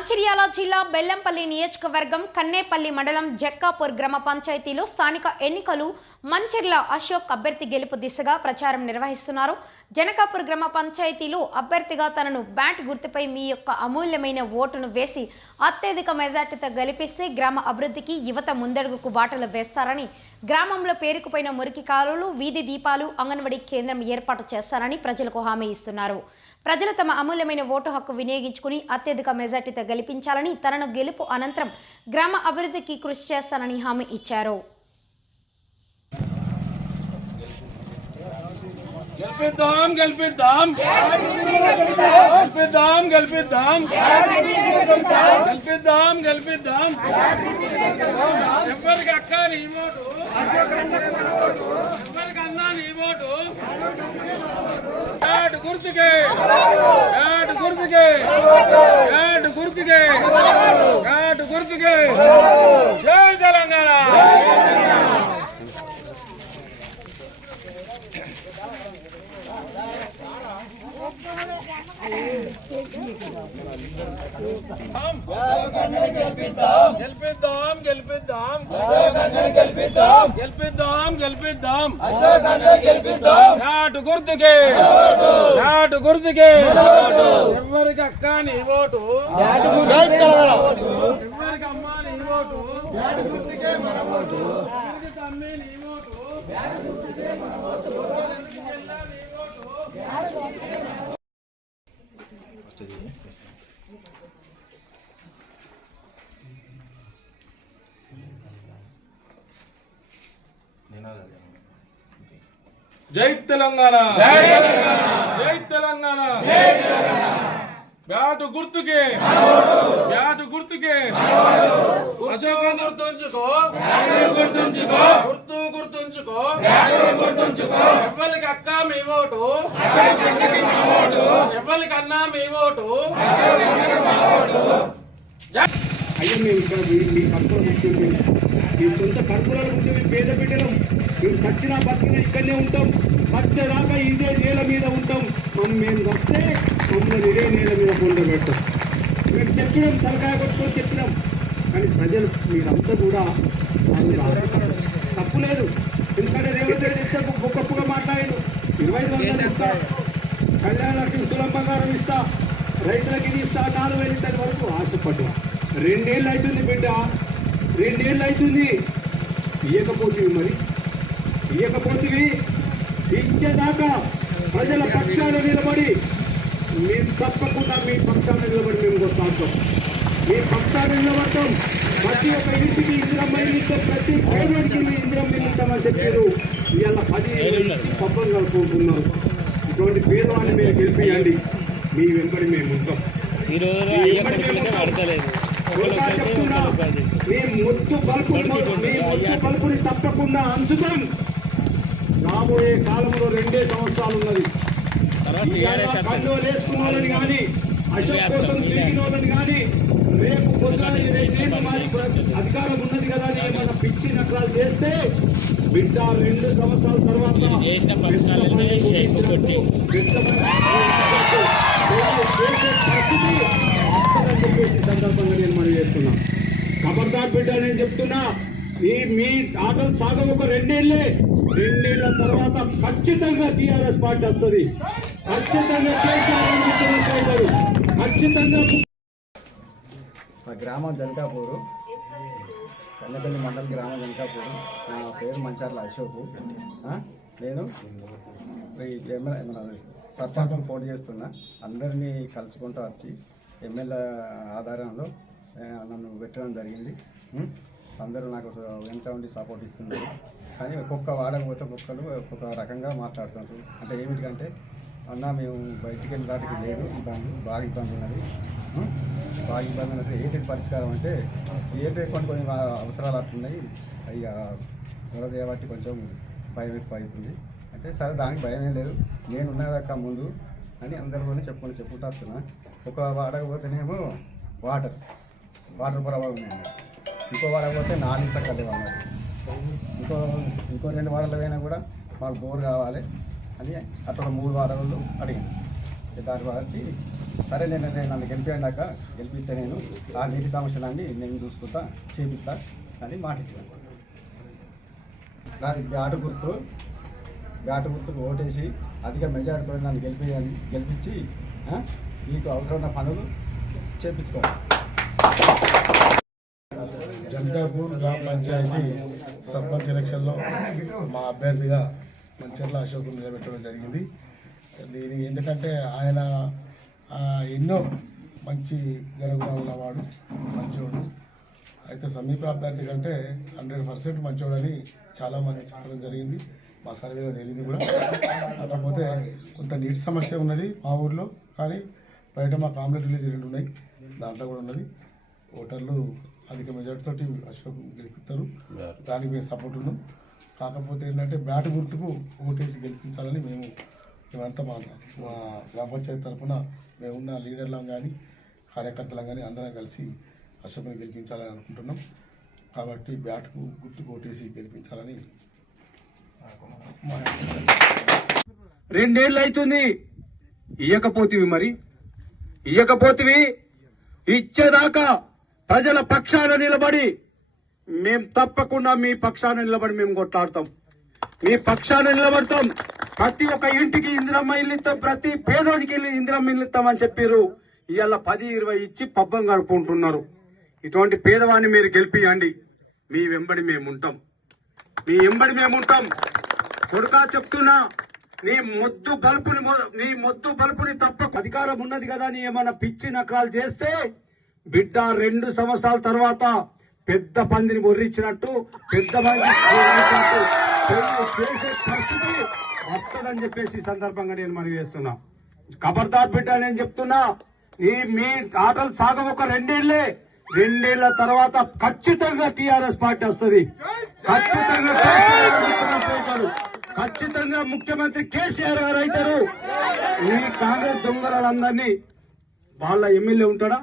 మంచిర్యాల జిల్లా బెల్లంపల్లి నియోజకవర్గం కన్నేపల్లి మండలం జక్కాపూర్ గ్రామ పంచాయతీలో స్థానిక ఎన్నికలు మంచిర్ల అశోక్ అభ్యర్థి గెలుపు దిశగా ప్రచారం నిర్వహిస్తున్నారు. జనకాపూర్ గ్రామ పంచాయతీలో అభ్యర్థిగా తనను బ్యాట్ గుర్తుపై మీ యొక్క అమూల్యమైన ఓటును వేసి అత్యధిక మెజార్టీతో గెలిపిస్తే గ్రామ అభివృద్ధికి యువత ముందడుగుకు బాటలు వేస్తారని గ్రామంలో పేరుకుపోయిన మురికి కాలువలు వీధి దీపాలు అంగన్వాడీ కేంద్రం ఏర్పాటు చేస్తారని ప్రజలకు హామీ ఇస్తున్నారు. ప్రజలు తమ అమూల్యమైన ఓటు హక్కు వినియోగించుకుని అత్యధిక మెజార్టీతో గెలిపించాలని తనను గెలుపు అనంతరం గ్రామ అభివృద్ధికి కృషి చేస్తానని హామీ ఇచ్చారు. గెలిపిద్దాం గెలిపిద్దాం. గెలిపిద్దాం గెలిపిద్దాం. గెలిపిద్దాం గెలిపిద్దాం. ఎవరికి అక్క నీ ఓటు? ఎవరికి అన్నా నీ ఓటు? బ్యాట్ గుర్తుకే. బ్యాట్ గుర్తుకే. బ్యాట్ గుర్తుకే బ్యాట్ గుర్తుకే జై తెలంగాణ గెలిపిద్దాం. గెలిపిద్దాం. గెలిపిద్దాం గెలిపిద్దాం. నాటు గుర్తుకే. నాటు గుర్తుకే. ఎవరికి అక్క నీ ఓటు? ఎవరికి అమ్మ నీ ఓటు? ఎవరికి తమ్మి నీ ఓటు? జై తెలంగాణ. జై తెలంగాణ. బ్యాటు గుర్తుకే. బ్యాటు గుర్తుకే. అశోక గుర్తుంచుకో. గుర్తుంచుకో. గుర్తు గుర్తుంచుకో. గుర్తుంచుకో. ఎవరికి అక్క మీ ఓటు? ఎవరికి అన్నా మీ ఓటు? అయ్యో మేము ఇక్కడ మీ మీ కడుపులో ముఖ్యమంత్రి మీ సొంత కడుపులో ఉంటే మేము పేద బిడ్డలం. మేము సచ్చినా బతికినా ఇక్కడనే ఉంటాం. సచ్చదాకా ఇదే నేల మీద ఉంటాం. మమ్మల్ని మేము వస్తే మమ్మల్ని ఇదే నేల మీద పొందబెడతాం మేము చెప్పినాం సరకాయ కొట్టుకొని చెప్పినాం. కానీ ప్రజలు మీరంతా కూడా తప్పు లేదు. ఎందుకంటే రేవంత్ రెడ్డి ఇస్తే గొప్పగా మాట్లాడాడు. ఇరవై ఐదు వందలు ఇస్తా. కళ్యాణ లక్ష్మి తులం బంగారం ఇస్తా. రైతులకి ఇది ఇస్తా. నాలుగు వేలు ఇస్తాను వరకు ఆశపడ్డా. రెండేళ్ళు అవుతుంది బిడ్డ. రెండేళ్ళు అవుతుంది ఇయ్యకపోతివి మరి. ఇయ్యకపోతివి. ఇచ్చేదాకా ప్రజల పక్షాన నిలబడి మేము తప్పకుండా మీ పక్షాన నిలబడి మేము కొట్లాడతాం మీ పక్షాన నిలబడతాం. ప్రతి ఒక్క ఇంటికి ఇందిరమ్మ ఇల్లుతో ప్రతి పేదోడికి మీ ఇందిరమ్మ ఇల్లు ఉంటామని చెప్పారు. ఇవాళ పది ఇచ్చి పబ్బం కలుపుకుంటున్నారు. ఇటువంటి పేదవాడిని మీరు గెలిపియండి. మీ వెంబడి మేము ఉంటాం. ఈ ఇంకా చెప్తున్నా మీ ముత్తు బల్పు మీ ముత్తు బల్పుని తప్పకుండా అంచుతాం. రాబోయే కాలంలో రెండే సంవత్సరాలు ఉన్నది. కళ్ళు వేసుకున్న వాళ్ళని కానీ అశోక్ కోసం తిరిగిన వాళ్ళని కానీ రేపు పొద్దున రేపు మాది అధికారం ఉన్నది కదా అని ఏమన్నా పిచ్చి నకరాలు చేస్తే బిడ్డ రెండు సంవత్సరాల తర్వాత చేసిన చెప్పేసి సందర్భంగా నేను మనం చేస్తున్నా. ఖబర్దార్ బిడ్డ నేను చెప్తున్నా ఈ మీ ఆటలు సాగం ఒక రెండేళ్ళే. రెండేళ్ళ తర్వాత ఖచ్చితంగా టీఆర్ఎస్ పార్టీ వస్తుంది. ఖచ్చితంగా కేసీఆర్ ముఖ్యమంత్రి అవుతారు ఖచ్చితంగా మా గ్రామం జనకాపూరు. కన్నపల్లి మండలం గ్రామం జనకాపూరు. నా పేరు మంచార్ల అశోక్. నేను ఈ ఫోన్ పోటీ చేస్తున్నా. అందరినీ కలుసుకుంటూ వచ్చి ఎమ్మెల్యే ఆధారంలో నన్ను పెట్టడం జరిగింది. అందరూ నాకు వెంట ఉండి సపోర్ట్ ఇస్తున్నారు. కానీ ఒక్కొక్క వాడకపోతే ఒక్కొక్కరు ఒక్కొక్క రకంగా మాట్లాడుతున్నారు అంటే ఏమిటంటే అన్న మేము బయటికి వెళ్ళి దాటికి లేదు ఇబ్బంది బాగా ఇబ్బంది ఉన్నది. బాగా ఇబ్బంది ఉన్నది. ఏంటి పరిష్కారం అంటే ఏంటి కొన్ని కొన్ని అవసరాలు అట్టున్నాయి అవి త్వర కొంచెం భయం ఎక్కువ అవుతుంది. అంటే సరే దానికి భయం ఏం లేదు. నేను ఉన్నదాకా ముందు అని అందరిలోనే చెప్పుకొని చెప్పుకుంటా వస్తున్నా. ఒక వాడకపోతేనేమో వాటర్ వాటర్ పొరపాటు ఉన్నాయి ఇంకో వాడకపోతే నాలుగు చక్కలు అన్నారు ఇంకో ఇంకో రెండు వాడలు అయినా కూడా మాకు బోర్ కావాలి అని అట్లా మూడు వారాలు అడిగింది దాని బట్టి సరే నేను నేను నన్ను గెలిపాక గెలిపిస్తే నేను ఆ నీటి సమస్యలన్నీ నేను చూసుకుంటా చేపిస్తా అని మాట నాది బ్యాటు గుర్తు బ్యాటు గుర్తుకు ఓటేసి అధిక మెజార్టీతో నన్ను గెలిపి గెలిపించి మీకు అవసరమైన పనులు చేపించుకోవాలి జంకాపూర్ గ్రామ పంచాయతీ సర్పంచ్ ఎలక్షన్లో మా అభ్యర్థిగా మంచర్ల అశోక్ నిలబెట్టడం జరిగింది. దీని ఎందుకంటే ఆయన ఎన్నో మంచి జరుగుతూ ఉన్నవాడు మంచివాడు అయితే సమీప అభ్యర్థి కంటే హండ్రెడ్ పర్సెంట్ మంచివాడని చాలామంది చెప్పడం జరిగింది. మా సర్వేలో తెలియదు కూడా. కాకపోతే కొంత నీటి సమస్య ఉన్నది మా ఊర్లో. కానీ బయట మా కాంప్లెక్స్ విలేజ్ రెండు ఉన్నాయి. దాంట్లో కూడా ఉన్నది. ఓటర్లు అధిక మెజార్టీ తోటి అశోక్ గెలిపిస్తారు. దానికి మేము సపోర్ట్ ఉన్నాం. కాకపోతే ఏంటంటే బ్యాట్ గుర్తుకు ఓటేసి గెలిపించాలని మేము మేమంతా మా మా గ్రామ పంచాయతీ తరఫున మేమున్న లీడర్లం కానీ కార్యకర్తలం కానీ అందరం కలిసి అశోక్ని గెలిపించాలని అనుకుంటున్నాం. కాబట్టి బ్యాట్కు గుర్తుకు ఓటేసి గెలిపించాలని రెండేళ్ళు అవుతుంది ఇయ్యకపోతివి మరి. ఇయ్యకపోతివి ఇచ్చేదాకా ప్రజల పక్షాన నిలబడి మేం తప్పకుండా మీ పక్షాన నిలబడి మేము కొట్లాడతాం. మీ పక్షాన నిలబడతాం. ప్రతి ఒక్క ఇంటికి ఇందిరమ్మ ఇల్లు ఇస్తాం ప్రతి పేదోడికి ఇల్లు ఇందిరమ్మ ఇల్లు ఇస్తామని చెప్పారు ఇవాళ పది ఇరవై ఇచ్చి పబ్బం గడుపుకుంటున్నారు ఇటువంటి పేదవాడిని మీరు గెలిపియండి. మీ వెంబడి మేము ఉంటాం మీ వెంబడి మేము ఉంటాం కొడుకా చెప్తున్నా నీ మొద్దు బల్పుని నీ మొద్దు బల్పుని తప్ప అధికారం ఉన్నది కదా నీ ఏమన్నా పిచ్చి నకరాలు చేస్తే బిడ్డ రెండు సంవత్సరాల తర్వాత పెద్ద పందిని మొర్రిచ్చినట్టు పెద్ద చేసే పరిస్థితి వస్తుందని చెప్పేసి ఈ సందర్భంగా నేను మనవి చేస్తున్నా. ఖబర్దార్ బిడ్డ నేను చెప్తున్నా ఈ మీ ఆటలు సాగం ఒక రెండేళ్ళే రెండేళ్ళ తర్వాత ఖచ్చితంగా టీఆర్ఎస్ పార్టీ వస్తుంది. ఖచ్చితంగా ఖచ్చితంగా ముఖ్యమంత్రి కేసీఆర్ గారు అవుతారు. ఈ కాంగ్రెస్ దొంగలందరినీ వాళ్ళ ఎమ్మెల్యే ఉంటాడా?